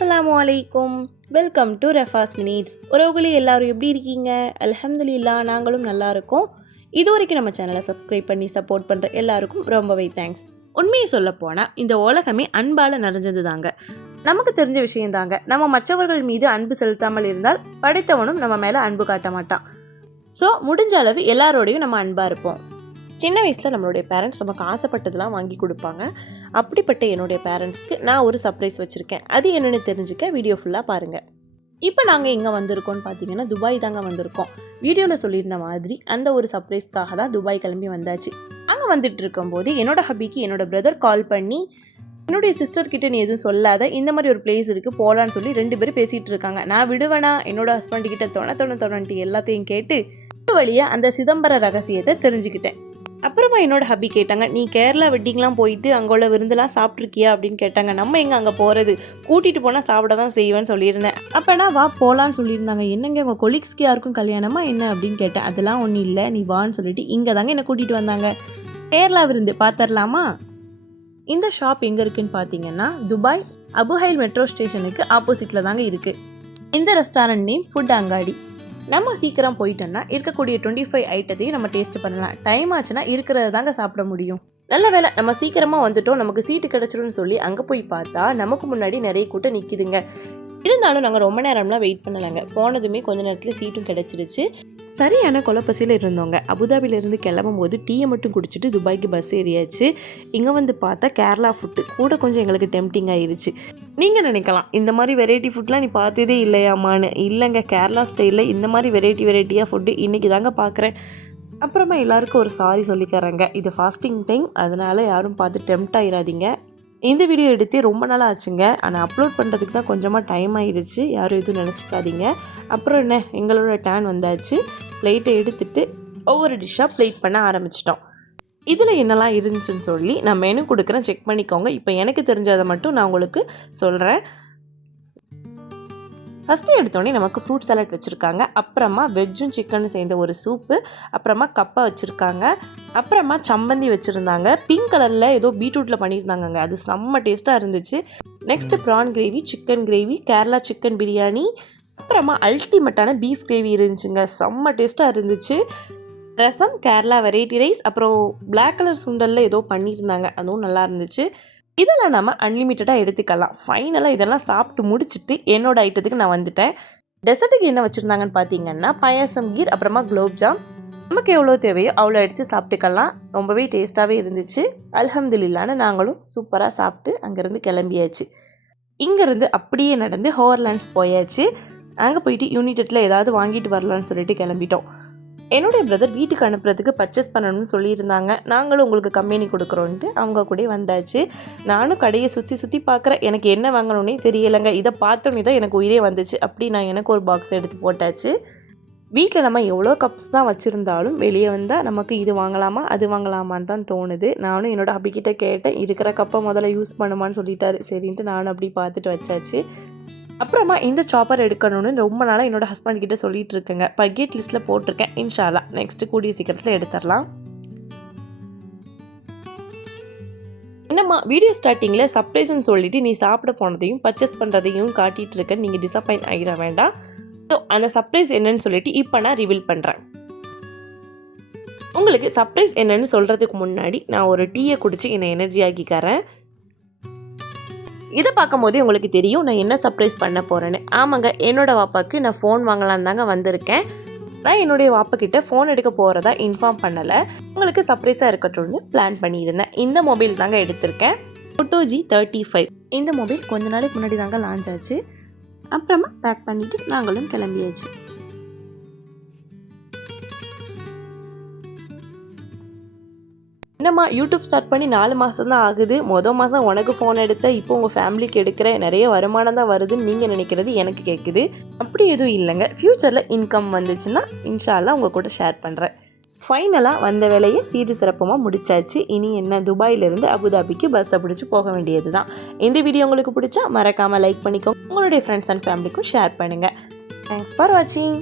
அஸ்ஸலாமு அலைக்கும். Welcome to ரெஃபாஸ் மினிட்ஸ். உறவுகளே எல்லாரும் எப்படி இருக்கீங்க? அல்ஹம்துலில்லாஹ் நாங்களும் நல்லா இருக்கோம். இது வரைக்கும் நம்ம சேனலை சப்ஸ்கிரைப் பண்ணி சப்போர்ட் பண்ணுற எல்லாருக்கும் ரொம்பவே தேங்க்ஸ். உண்மையை சொல்ல போனால் இந்த உலகமே அன்பால் நிறைஞ்சது தாங்க. நமக்கு தெரிஞ்ச விஷயம் தாங்க, நம்ம மற்றவர்கள் மீது அன்பு செலுத்தாமல் இருந்தால் படைத்தவனும் நம்ம மேலே அன்பு காட்ட மாட்டான். ஸோ முடிஞ்ச அளவு எல்லாரோடையும் நம்ம அன்பாக இருப்போம். சின்ன வயசில் நம்மளுடைய பேரண்ட்ஸ் நமக்கு ஆசைப்பட்டதெல்லாம் வாங்கி கொடுப்பாங்க. அப்படிப்பட்ட என்னுடைய பேரண்ட்ஸ்க்கு நான் ஒரு சர்ப்ரைஸ் வச்சுருக்கேன். அது என்னென்னு தெரிஞ்சுக்க வீடியோ ஃபுல்லாக பாருங்கள். இப்போ நாங்கள் எங்கே வந்திருக்கோம்னு பார்த்தீங்கன்னா துபாய் தாங்க வந்திருக்கோம். வீடியோவில் சொல்லியிருந்த மாதிரி அந்த ஒரு சர்ப்ரைஸ்க்காக தான் துபாய் கிளம்பி வந்தாச்சு. அங்கே வந்துட்டு இருக்கும்போது என்னோட ஹபிக்கு என்னோட பிரதர் கால் பண்ணி, என்னுடைய சிஸ்டர்கிட்ட நீ எதுவும் சொல்லாத, இந்த மாதிரி ஒரு பிளேஸ் இருக்குது போகலான்னு சொல்லி 2 பேரும் பேசிகிட்டு இருக்காங்க. நான் விடுவேனா என்னோட ஹஸ்பண்ட்கிட்ட தொண எல்லாத்தையும் கேட்டு ஒரு வழியாக அந்த சிதம்பர ரகசியத்தை தெரிஞ்சுக்கிட்டேன். அப்புறமா என்னோட ஹபி கேட்டாங்க, நீ கேரளா வெட்டிங்லாம் போயிட்டு அங்கே உள்ள விருந்தெல்லாம் சாப்பிட்ருக்கியா அப்படின்னு கேட்டாங்க. நம்ம எங்கே அங்கே போகிறது, கூட்டிகிட்டு போனால் சாப்பிட தான் செய்வேன்னு சொல்லியிருந்தேன். அப்போனா வா போகலான்னு சொல்லியிருந்தாங்க. என்னங்க உங்கள் கொலீக்ஸ்க்கு யாருக்கும் கல்யாணமா என்ன அப்படின்னு கேட்டேன். அதெல்லாம் ஒன்றும் இல்லை, நீ வான்னு சொல்லிட்டு இங்கே தாங்க என்னை கூட்டிகிட்டு வந்தாங்க. கேரளா விருந்து பார்த்துடலாமா? இந்த ஷாப் எங்கே இருக்குதுன்னு பார்த்தீங்கன்னா துபாய் அபுஹைல் மெட்ரோ ஸ்டேஷனுக்கு ஆப்போசிட்டில் தாங்க இருக்குது. இந்த ரெஸ்டாரண்ட் நேம் ஃபுட் அங்காடி. நம்ம சீக்கிரம் போயிட்டோன்னா இருக்கக்கூடிய 25 ஐட்டத்தையும் நம்ம டேஸ்ட் பண்ணலாம். டைம் ஆச்சுன்னா இருக்கிறத தாங்க சாப்பிட முடியும். நல்ல வேலை நம்ம சீக்கிரமாக வந்துட்டோம், நமக்கு சீட்டு கிடச்சிரும்னு சொல்லி அங்கே போய் பார்த்தா நமக்கு முன்னாடி நிறைய கூட்டம் நிற்கிதுங்க. இருந்தாலும் நாங்கள் ரொம்ப நேரம்லாம் வெயிட் பண்ணலைங்க. போனதுமே கொஞ்ச நேரத்தில் சீட்டும் கிடச்சிருச்சு. சரியான கொலப்பசியில் இருந்தோங்க. அபுதாபியிலேருந்து கிளம்பும் போது டீயை மட்டும் குடிச்சிட்டு துபாய்க்கு பஸ் ஏறியாச்சு. இங்கே வந்து பார்த்தா கேரளா ஃபுட்டு கூட கொஞ்சம் எங்களுக்கு டெம்ப்டிங் ஆயிருச்சு. நீங்கள் நினைக்கலாம் இந்த மாதிரி வெரைட்டி ஃபுட்லாம் நீ பார்த்ததே இல்லையாமான்னு. இல்லைங்க, கேரளா ஸ்டைலில் இந்த மாதிரி வெரைட்டியாக ஃபுட்டு இன்றைக்கி தாங்க பார்க்குறேன். அப்புறமா எல்லாருக்கும் ஒரு சாரி சொல்லிக்கிறேங்க. இது ஃபாஸ்டிங் டைம், அதனால் யாரும் பார்த்து டெம்ப்ட் ஆகிடாதீங்க. இந்த வீடியோ எடுத்து ரொம்ப நாள் ஆச்சுங்க, ஆனால் அப்லோட் பண்ணுறதுக்கு தான் கொஞ்சமாக டைம் ஆயிடுச்சு. யாரும் எதுவும் நினச்சிக்காதீங்க. அப்புறம் என்ன, எங்களோட டேன் வந்தாச்சு. பிளேட்டை எடுத்துகிட்டு ஒவ்வொரு டிஷ்ஷாக பிளேட் பண்ண ஆரம்பிச்சிட்டோம். இதில் என்னெல்லாம் இருந்துச்சுன்னு சொல்லி நான் மெனு கொடுக்குறேன், செக் பண்ணிக்கோங்க. இப்போ எனக்கு தெரிஞ்சதை மட்டும் நான் உங்களுக்கு சொல்கிறேன். ஃபஸ்ட்டு எடுத்தோடனே நமக்கு ஃப்ரூட் சாலட் வச்சுருக்காங்க. அப்புறமா வெஜ்ஜும் சிக்கனும் சேர்ந்த ஒரு சூப்பு. அப்புறமா கப்பா வச்சுருக்காங்க. அப்புறமா சம்பந்தி வச்சுருந்தாங்க. பிங்க் கலரில் ஏதோ பீட்ரூட்டில் பண்ணியிருந்தாங்கங்க, அது செம்ம டேஸ்ட்டாக இருந்துச்சு. Next prawn gravy, chicken gravy, Kerala chicken biryani. அப்புறமா அல்டிமேட்டான பீஃப் கிரேவி இருந்துச்சுங்க, செம்ம டேஸ்ட்டாக இருந்துச்சு. ரசம், கேரளா வெரைட்டி ரைஸ், அப்புறம் பிளாக் கலர் சுண்டலில் ஏதோ பண்ணியிருந்தாங்க, அதுவும் நல்லா இருந்துச்சு. இதெல்லாம் நம்ம அன்லிமிட்டடாக எடுத்துக்கலாம். ஃபைனலாக இதெல்லாம் சாப்பிட்டு முடிச்சுட்டு என்னோடய ஐட்டத்துக்கு நான் வந்துட்டேன். டெசர்ட்டுக்கு என்ன வச்சுருந்தாங்கன்னு பார்த்தீங்கன்னா பாயாசம், கீர், அப்புறமா குலோப்ஜாம். நமக்கு எவ்வளோ தேவையோ அவ்வளோ எடுத்து சாப்பிட்டுக்கலாம். ரொம்பவே டேஸ்ட்டாகவே இருந்துச்சு. அல்ஹம்துலில்லாஹ்னு நாங்களும் சூப்பராக சாப்பிட்டு அங்கேருந்து கிளம்பியாச்சு. இங்கேருந்து அப்படியே நடந்து ஹோவர்லேண்ட்ஸ் போயாச்சு. அங்கே போயிட்டு யூனிடெட்டில் ஏதாவது வாங்கிட்டு வரலான்னு சொல்லிட்டு கிளம்பிட்டோம். என்னுடைய பிரதர் வீட்டுக்கு அனுப்புறதுக்கு பர்ச்சேஸ் பண்ணணும்னு சொல்லியிருந்தாங்க. நாங்களும் உங்களுக்கு கம்பெனி கொடுக்குறோன்ட்டு அவங்க கூட வந்தாச்சு. நானும் கடையை சுற்றி பார்க்குறேன், எனக்கு என்ன வாங்கணுன்னே தெரியலைங்க. இதை பார்த்தோன்னே தான் எனக்கு உயிரே வந்துச்சு. அப்படி நான் எனக்கு ஒரு பாக்ஸ் எடுத்து போட்டாச்சு. வீட்டில் நம்ம எவ்வளோ கப்ஸ் தான் வச்சுருந்தாலும் வெளியே வந்தால் நமக்கு இது வாங்கலாமா அது வாங்கலாமான்னு தான் தோணுது. நானும் என்னோடய ஹபிக்கிட்ட கேட்டேன், இருக்கிற கப்பை முதல்ல யூஸ் பண்ணுமான்னு சொல்லிட்டாரு. சரின்ட்டு நானும் அப்படி பார்த்துட்டு வச்சாச்சு. அப்புறமா இந்த சாப்பர் எடுக்கணும்னு ரொம்ப நாளாக என்னோடய ஹஸ்பண்ட் கிட்டே சொல்லிகிட்டு இருக்கேங்க. பக்கெட் லிஸ்ட்டில் போட்டிருக்கேன். இன்ஷா அல்லாஹ் நெக்ஸ்ட்டு கூடிய சீக்கிரத்தில் எடுத்துடலாம். என்னம்மா வீடியோ ஸ்டார்டிங்கில் சர்ப்ரைஸ்ன்னு சொல்லிவிட்டு நீ சாப்பிட போனதையும் பர்ச்சேஸ் பண்ணுறதையும் காட்டிகிட்டு இருக்கேன், நீங்கள் டிசப்பாயிண்ட் ஆகிட வேண்டாம். ஸோ அந்த சர்ப்ரைஸ் என்னன்னு சொல்லிட்டு இப்போ நான் ரிவீல் பண்ணுறேன். உங்களுக்கு சர்ப்ரைஸ் என்னன்னு சொல்கிறதுக்கு முன்னாடி நான் ஒரு டீயை குடித்து என்னை எனர்ஜி ஆக்கிக்கிறேன். இதை பார்க்கும் போதே உங்களுக்கு தெரியும் நான் என்ன சர்ப்ரைஸ் பண்ண போகிறேன்னு. ஆமாங்க, என்னோடய வாப்பாவுக்கு நான் ஃபோன் வாங்கலான்னு தாங்க வந்திருக்கேன். நான் என்னுடைய வாப்பாக்கிட்ட ஃபோன் எடுக்க போகிறதா இன்ஃபார்ம் பண்ணலை. உங்களுக்கு சர்ப்ரைஸாக இருக்கட்டும்னு பிளான் பண்ணியிருந்தேன். இந்த மொபைல் தாங்க எடுத்திருக்கேன், Moto G35. இந்த மொபைல் கொஞ்ச நாளைக்கு முன்னாடி தாங்க லான்ச் ஆச்சு. அப்புறமா பேக் பண்ணிவிட்டு நாங்களும் கிளம்பியாச்சு. என்னம்மா யூடியூப் ஸ்டார்ட் பண்ணி 4 மாதம் தான் ஆகுது, மொதல் மாதம் உனக்கு ஃபோன் எடுத்த, இப்போ உங்கள் ஃபேமிலிக்கு எடுக்கிற, நிறைய வருமானம் தான் வருதுன்னு நீங்கள் நினைக்கிறது எனக்கு கேட்குது. அப்படி எதுவும் இல்லைங்க. ஃப்யூச்சரில் இன்கம் வந்துச்சுன்னா இன்ஷா அல்லாஹ் உங்கள் கூட ஷேர் பண்ணுறேன். ஃபைனலாக வந்த வேலையை சீடு சிறப்பமாக முடிச்சாச்சு. இனி என்ன, துபாயிலிருந்து அபுதாபிக்கு பஸ்ஸை பிடிச்சி போக வேண்டியது தான். இந்த வீடியோ உங்களுக்கு பிடிச்சா மறக்காமல் லைக் பண்ணிக்கோங்க. உங்களுடைய ஃப்ரெண்ட்ஸ் அண்ட் ஃபேமிலிக்கும் ஷேர் பண்ணுங்கள். தேங்க்ஸ் ஃபார் வாட்சிங்.